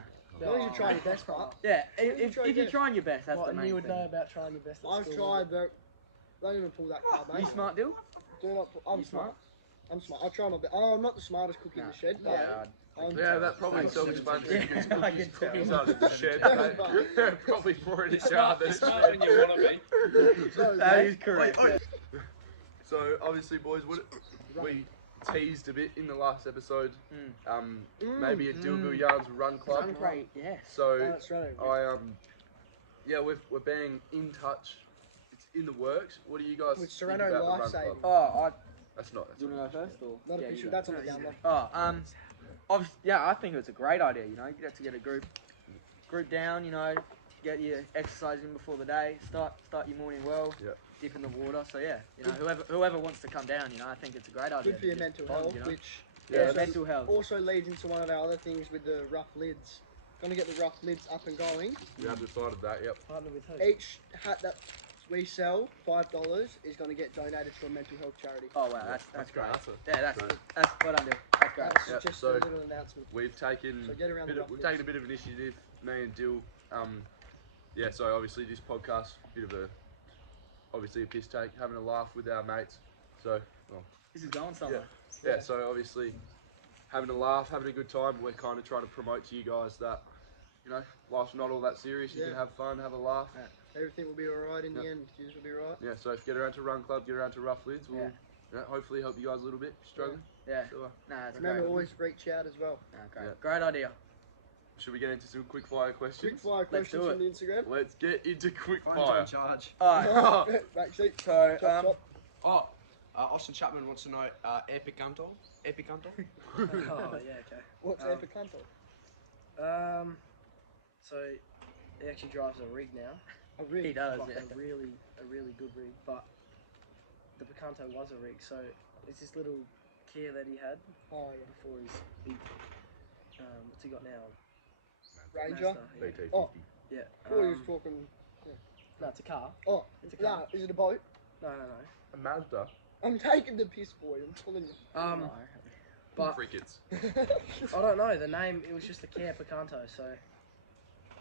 As long as you try your best, part. Yeah, you if try you're your best. trying your best, that's What, the and main you would thing. know about trying your best at I've school. tried, but don't even pull that card, mate. You smart, Dyl? Do not. I'm You smart. smart? I'm smart. I try my best. Oh, I'm not the smartest cook in the shed, but Yeah, I'm Yeah, that probably Thanks. self-explanatory. Yeah, His I cookies, can tell. cookies are in the shed. Yeah, They're probably more in his yard than his Smart shed. when you want to be. so, That mate, is correct. Oi, oi. yeah. So obviously, boys, we teased a bit in the last episode. Maybe a Dyl Bill Yarns run club. Sound great, yes. So that's right. yeah, we're being in touch. It's in the works. What do you guys With think Sereno about the run Lifesaving. club? Oh, That's not. do you want to go first? Or? Not Yeah, you official. go. That's on the download. Oh, obviously, yeah, I think it's a great idea. You know, you get to get a group down. You know, get your exercise in before the day. Start your morning well. Yeah. Dip in the water. So yeah, you know, whoever wants to come down, you know, I think it's a great idea. Good for your Just mental bond, health, you know? which Yeah, also, mental health. also leads into one of our other things with the rough lids. Gonna get the rough lids up and going. We have decided that. Yep. Partner with who? Each hat that we sell, $5, is gonna get donated to a mental health charity. Oh wow, that's great. That's it. Yeah, that's Great. what I'm doing. That's great. That's Yep, just so- a little announcement. We've taken So get around the rough we've lids. taken a bit of initiative, me and Dyl. Yeah, so obviously this podcast, obviously a piss take, having a laugh with our mates. So This is going somewhere. yeah, so obviously having a laugh, having a good time. We're kind of trying to promote to you guys that, you know, life's not all that serious. You Yeah. can have fun, have a laugh. Everything will be alright in the Yep. end. Yours will be right. Yeah, so if you get around to Run Club, get around to Rough Lids, we'll Yeah. you know, hopefully help you guys a little bit. Struggling. Yeah. Sure. Nah, it's Remember, great. always reach out as well. Nah, great. Yeah. Great idea. Should we get into some quick fire questions? Quick fire questions do from the Instagram. Let's get into quick Phone's fire. on charge. All right. Back seat. So Chop, chop. Oh, Austin Chapman wants to know Picanto. Picanto? Oh, yeah, okay. What's Um, Picanto? So he actually drives a rig now, A rig. he does. like Yeah. a really good rig. But the Picanto was a rig, so it's this little Kia that he had Oh yeah. before his big. What's he got now? Ranger. Mazda, yeah. BT50. Oh. Yeah. Before he was talking. No, it's a car. Oh, It's a car. no, is it a boat? No. A Mazda. I'm taking the piss, boy. I'm telling you. Um, but Crickets. I don't know. The name, it was just a Kia Picanto, so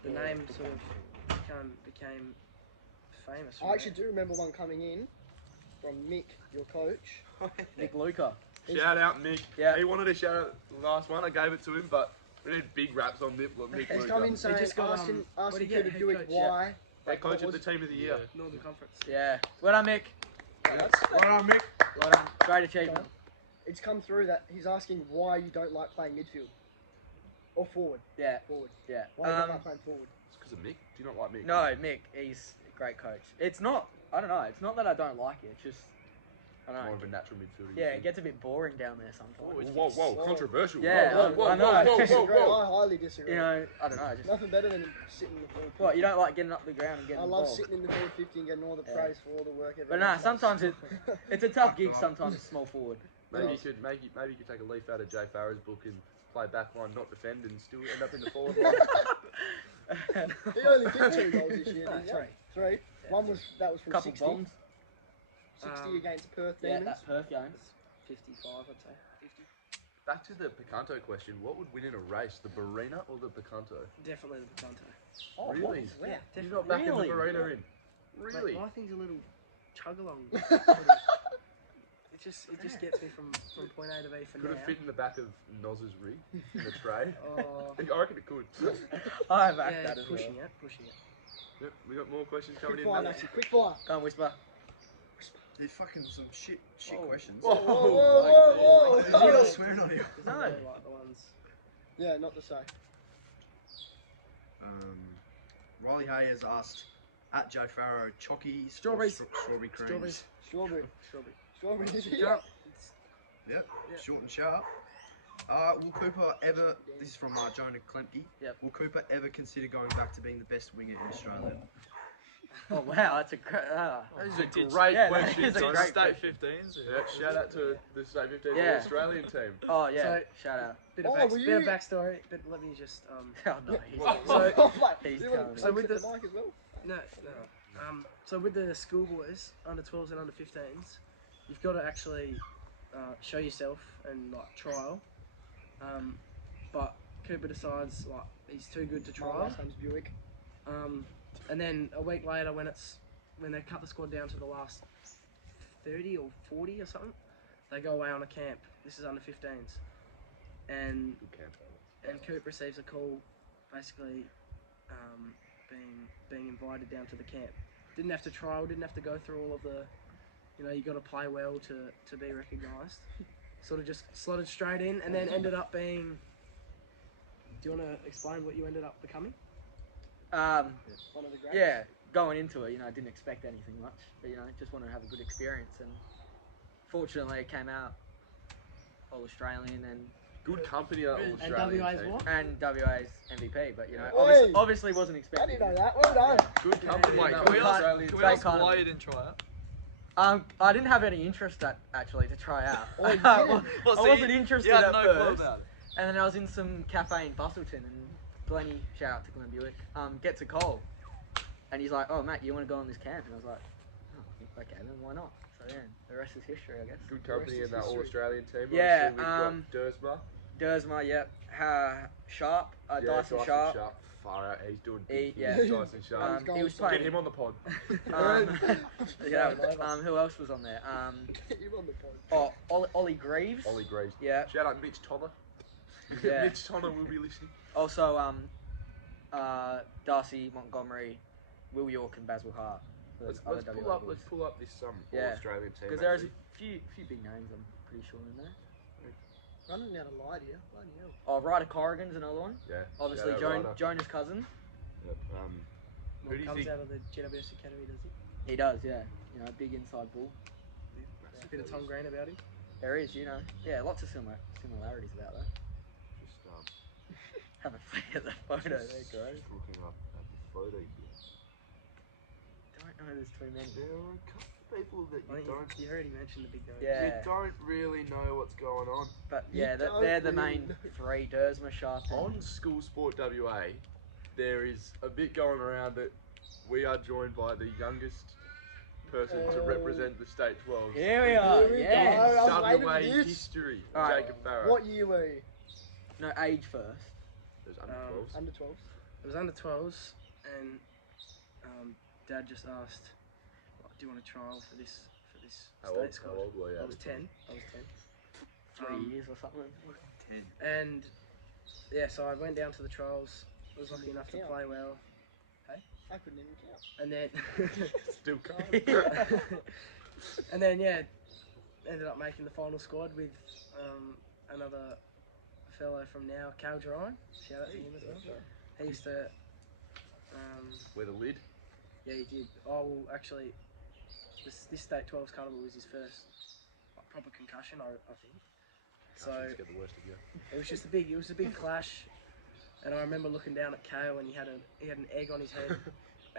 the name sort of became famous. I actually do remember one coming in from Mick, your coach. Nick Luca. Shout out Mick. Yeah. He wanted to shout out the last one. I gave it to him, but we need big raps on Mick. Mick He's Luca. come in saying, just got, asking what did he Peter get? Buick Head coach, why. Head coach of What the was- team of the year. Northern Conference. Yeah. Well done, Mick. Well done, Mick. Well done. Great achievement. It's come through that he's asking why you don't like playing midfield. Or forward. Yeah. Forward. Yeah. Why you don't like playing forward. It's because of Mick. Do you not like Mick? No, Mick. He's a great coach. It's not. I don't know. It's not that I don't like it. It's just. I don't More know. of a natural midfielder. Yeah, it gets a bit boring down there sometimes. Whoa, controversial. Yeah, whoa, I know. whoa, Disagree. whoa. I highly disagree. You know, I don't know. Just Nothing better than sitting in the forward. what you don't like getting up the ground and getting I the love ball. sitting in the forward 50 and getting all the Yeah. praise for all the work everyone But nah, does. sometimes it's a tough gig. Sometimes small forward. Maybe you could take a leaf out of Jay Farrow's book and play backline, not defend, and still end up in the forward line. He only did 2 goals this year, didn't he? Three. 3. One was from Couple 60. bombs. 60 against Perth Yeah, Demons. that Perth game. 55, I'd say. 50. Back to the Picanto question. What would win in a race, the Barina or the Picanto? Definitely the Picanto. Oh, Really? what? Yeah, You're definitely. not backing Really? the Barina in? Really? Mate, my thing's a little chug along. It just gets me from point A to B for Could now. it fit in the back of Noz's rig in the tray? Oh, I reckon it could. I back yeah, that as pushing well. it. Yep, we got more questions coming Quick in. fire, mate. Maxie. Quick fire. Go on, whisper. These fucking some shit Oh. questions. Whoa. Whoa. I'm not swearing on you. No. Like the ones. Yeah, not to say. Riley Hay has asked at Joe Farrow, chockies, Strawberries. or strawberry creams. Strawberries. Strawberry. Strawberry. Strawberry. You can't- it's- Yep, Yeah. short and sharp. Will Cooper ever? This is from Jonah Klemke. Yep. Will Cooper ever consider going back to being the best winger in Australia? Oh wow, that's a great. That is a great Yeah, that question. is a John. great State question. 15s. Yeah, shout out to the State 15 Yeah. Australian team. Oh yeah, So- shout out. Bit of, Oh, back, were bit you- of backstory, but let me just Oh no, he's Well, so, He's you telling want me. to So with the the- mic as well? No. So with the schoolboys, under 12s and under 15s, you've got to actually show yourself and like trial. But Cooper decides like he's too good to My trial. last name's Buick. And then a week later, when they cut the squad down to the last 30 or 40 or something, they go away on a camp. This is under 15s, and Good camp. Coop receives a call, basically being invited down to the camp. Didn't have to trial, didn't have to go through all of the, you got to play well to be recognised. Sort of just slotted straight in, and then ended up being. Do you want to explain what you ended up becoming? One of the greats. Yeah, going into it, I didn't expect anything much, but just wanted to have a good experience, and fortunately it came out all Australian and Good company at all And Australian WA's team. what? WA's MVP, but Oi! obviously wasn't I expecting. didn't know that. Well done. Good company Wait, in that can we all ask, Australian can we team. ask kind of- why you didn't try it? I didn't have any interest actually to try out. Oh, you I didn't? so wasn't you interested had at no clue first, about it. and then I was in some cafe in Bustleton, and Glennie, shout out to Glenn Bewick, gets a call, and he's like, "Oh, Matt, you want to go on this camp?" And I was like, "Oh, okay, then why not?" So yeah, the rest is history, I guess. Good company The in rest that is all history. Australian team. Yeah, Obviously, we've got Dersma. Dersma, yep. Sharp, Yeah, Dyson Sharp. Far out. He's doing He- big yeah. things, Dyson Sharp. He was Get playing. him on the pod. Yeah. Who else was on there? You on the pod. Ollie Greaves. Ollie Graves. Yeah. Shout out Mitch Tonner. Yeah. Mitch Tonner will be listening. Also, Darcy Montgomery, Will York, and Basil Hart. Let's Other pull WA up. boys. Let's pull up this all Yeah. Australian team. Because there's a actually. few big names, I'm pretty sure, in there. Running out of light here. Bloody hell. Oh, Ryder Corrigan's another one. Yeah. Obviously, Shout out Ryder. Jonah's cousin. Yep. Who do you Comes think? out of the GWS Academy, does he? He does, yeah. Big inside bull. A bit of Tom Green about him. There is, yeah, lots of similarities about that. Just Have a flick at the photo there, guys. just looking up at the photo here. Don't know there's too many. There are a couple of people that I you think don't. you already mentioned the big guy. Yeah. You don't really know what's going on. But You yeah, don't they're the really main know. three. Dersma, Sharp, and On School Sport WA, there is a bit going around that we are joined by the youngest person to represent the state 12s. Here we are. Here we Yeah. go. I was waiting WA for this. history. Alright. Jacob Farrow. What year were you? No, age first. There's under 12s. Under 12s. It was under 12s, and Dad just asked, "Do you want to trial for this How state old, squad?" how old were you? I was 10. 3 years or something. And yeah, so I went down to the trials. I was lucky enough to play well, I couldn't even count. and then Still can't. and then yeah, ended up making the final squad with another fellow from now, Cal Ryan. Shout out to him as well. He used to. We're the lid. Yeah, he did. Oh, well, actually, this state 12's caliber was his first proper concussion, I think. So Concussions get the worst of you. it was a big clash, and I remember looking down at Kale and he had an egg on his head,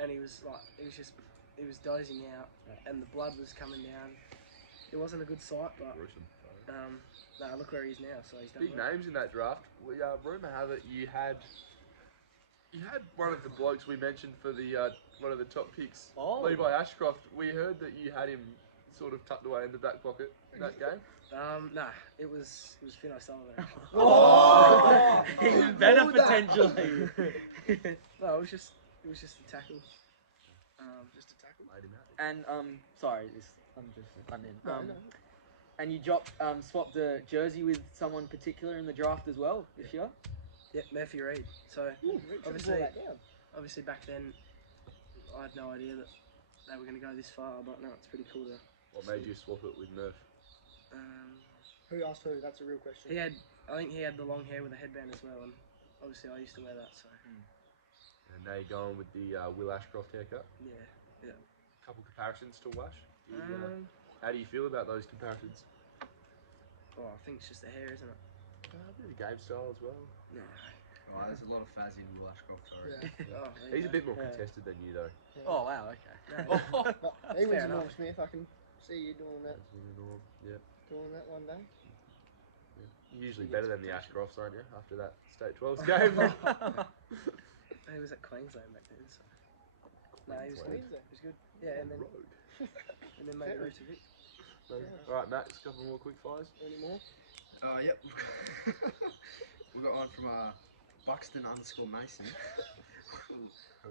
and he was dozing out, and the blood was coming down. It wasn't a good sight, but Gruesome. no, look where he is now. So he's done Big well. names in that draft. We rumour have it you had one of the blokes we mentioned for the one of the top picks, Oh. Levi Ashcroft. We heard that you had him sort of tucked away in the back pocket in that game. Nah, it was Finn O'Sullivan. Oh! Even better Hold that. potentially. No, it was just a tackle. Just a tackle. Laid him out. And sorry, I'm just in. No, no. And you swapped a jersey with someone particular in the draft as well this year. Yep, Murphy Reed. So Obviously. obviously back then, I had no idea that they were going to go this far, but no, it's pretty cool to. What made you swap it with Murph? Who asked who? That's a real question. I think he had the long hair with a headband as well, and obviously I used to wear that, so And now you're going with the Will Ashcroft haircut. yeah. Couple comparisons to Wash. How do you feel about those comparisons? I think it's just the hair, isn't it? A bit of game style as well. No. Oh, there's a lot of Faz in Will Ashcroft, sorry. Yeah. Oh, there He's you a bit more Yeah. contested than you though. Oh wow, okay. go. No. But he was Fair in enough. Norm Smith. I can see you doing that Yeah. one day. You're usually better than the Ashcrofts, aren't you? After that State 12s game. He was at Queensland back then, so. No, he was good. Queensland. He was good. Yeah, and then made the move to Vic. All right, Max, a couple more quick fires. Any more? Yep. We got one from Buxton_Mason.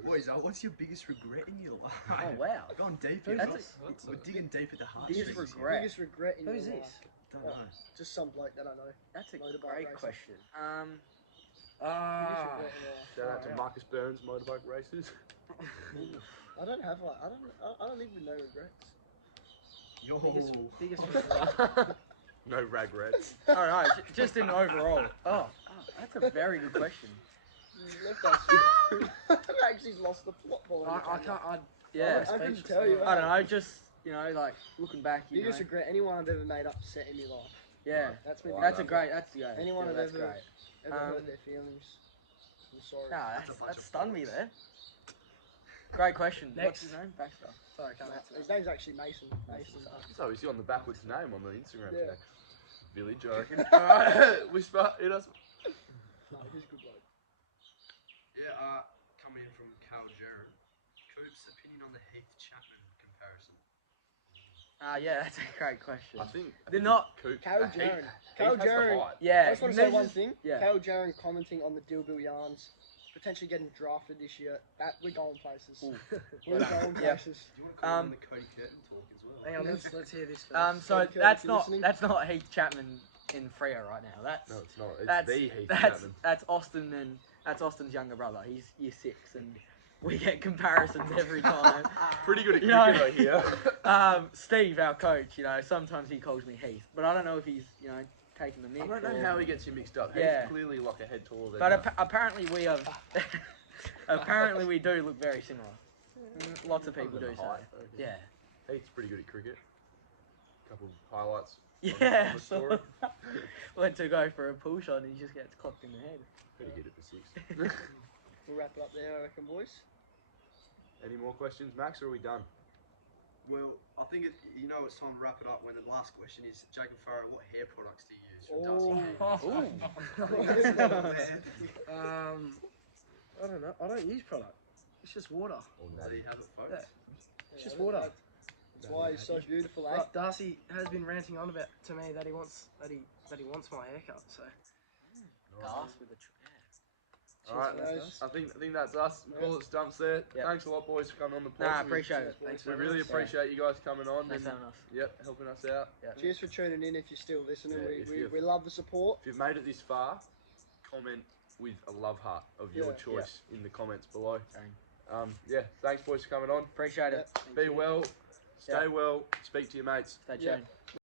Boys, what's your biggest regret in your life? Oh wow. Going deep Who's here. this? We're digging deep at the heart. Biggest regret. Biggest regret in Who's your this? life? Don't know. Just some bloke that I know. That's a Motorbike great racing. question. Biggest Ah. regret in your life. Shout out to yeah. Marcus Burns, motorbike races. I don't have like I don't live with no regrets. Yo. Biggest regret. No regrets. I don't know, just in overall. Oh, that's a very good question. You left us. I actually lost the plot point. I can't. Yeah, I couldn't tell you. I don't know, just, you know, like, looking back, you Biggest know. regret anyone I've ever made upset in my life. Yeah, That's me. that's a great, that's great. Anyone yeah, I've that's ever- great. Ever hurt their feelings. I'm sorry. Nah, That's a bunch that of stunned me bollocks. there. Great question. What's Next. his name? Baxter. Sorry, I can't answer His that. name's actually Mason. Mason. So is he on the backwards name on the Instagram Yeah. tag? Village, I reckon. Alright, Whisper, hit us. No, he's a good bloke. Yeah, coming in from Cal Jared. Coop's opinion on the Heath Chapman comparison. Yeah, that's a great question. I think They're not. Coop. Carol Heath- Jaren. Heath Carol has the Jaren. height. Yeah, I just want to say one measures- thing. Yeah. Carol Jaren commenting on the Dill Bill yarns, potentially getting drafted this year. That we're going places. Ooh. We're going Yeah. places. Do you want to comment on Um, the Cody Curtin talk as well? Hang on, let's hear this first. So Okay, that's if you're not listening. that's not Heath Chapman in Freo right now. That's No, it's not. It's that's the Heath that's Chapman. that's Austin, and that's Austin's younger brother. He's year 6, and we get comparisons every time. Pretty good at You know- cricket, I hear. Steve, our coach, you know, sometimes he calls me Heath, but I don't know if he's, you know, taking the I mick. don't know or- how he gets you mixed up. Yeah. He's clearly like a head taller than But you. apparently we are. Apparently we do look very similar. Lots of people Other do than the say. height, I reckon. Yeah. Heath's pretty good at cricket. Couple of highlights. Yeah. on the story. Went to go for a pull shot and he just gets clocked in the head. Pretty good at the 6. We'll wrap it up there, I reckon, boys. Any more questions, Max, or are we done? Well, I think it's time to wrap it up when the last question is, Jacob Farrow, what hair products do you use from Darcy? I don't know. I don't use product. It's just water. Or There you have it, folks. Yeah. It's just water. That's why he's so beautiful, eh? But Darcy has been ranting on about to me that he wants my haircut. So Gas with a Alright, Guys. I think that's us. Call it stumps there. Yep. Thanks a lot, boys, for coming on the pod. Nah, I We- appreciate it. Thanks We for really having us. appreciate you guys coming on. Thanks and, for having us. yep, helping us out. Yeah. Cheers for tuning in if you're still listening. Yeah, if we you've- we love the support. If you've made it this far, comment with a love heart of your Yeah. choice in the comments below. Bang. Yeah, thanks, boys, for coming on. Appreciate it. Yep. Be well, stay Yeah. well, speak to your mates. Stay Yeah. tuned.